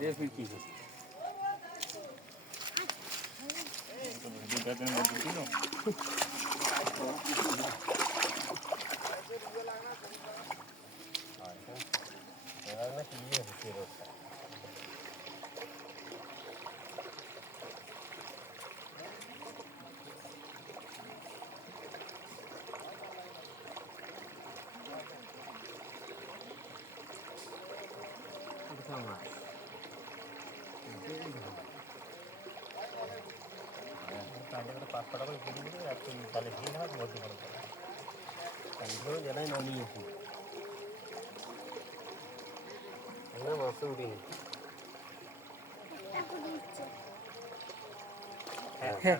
দেশ কি দুটার মধ্যে ছিল পাঁচশো টাকা কিনে দিলে একটু তাহলে ভিড় হয় মধ্যে ভালো করে জেলায় নামিয়েছি মাছটা উঠিনি হ্যাঁ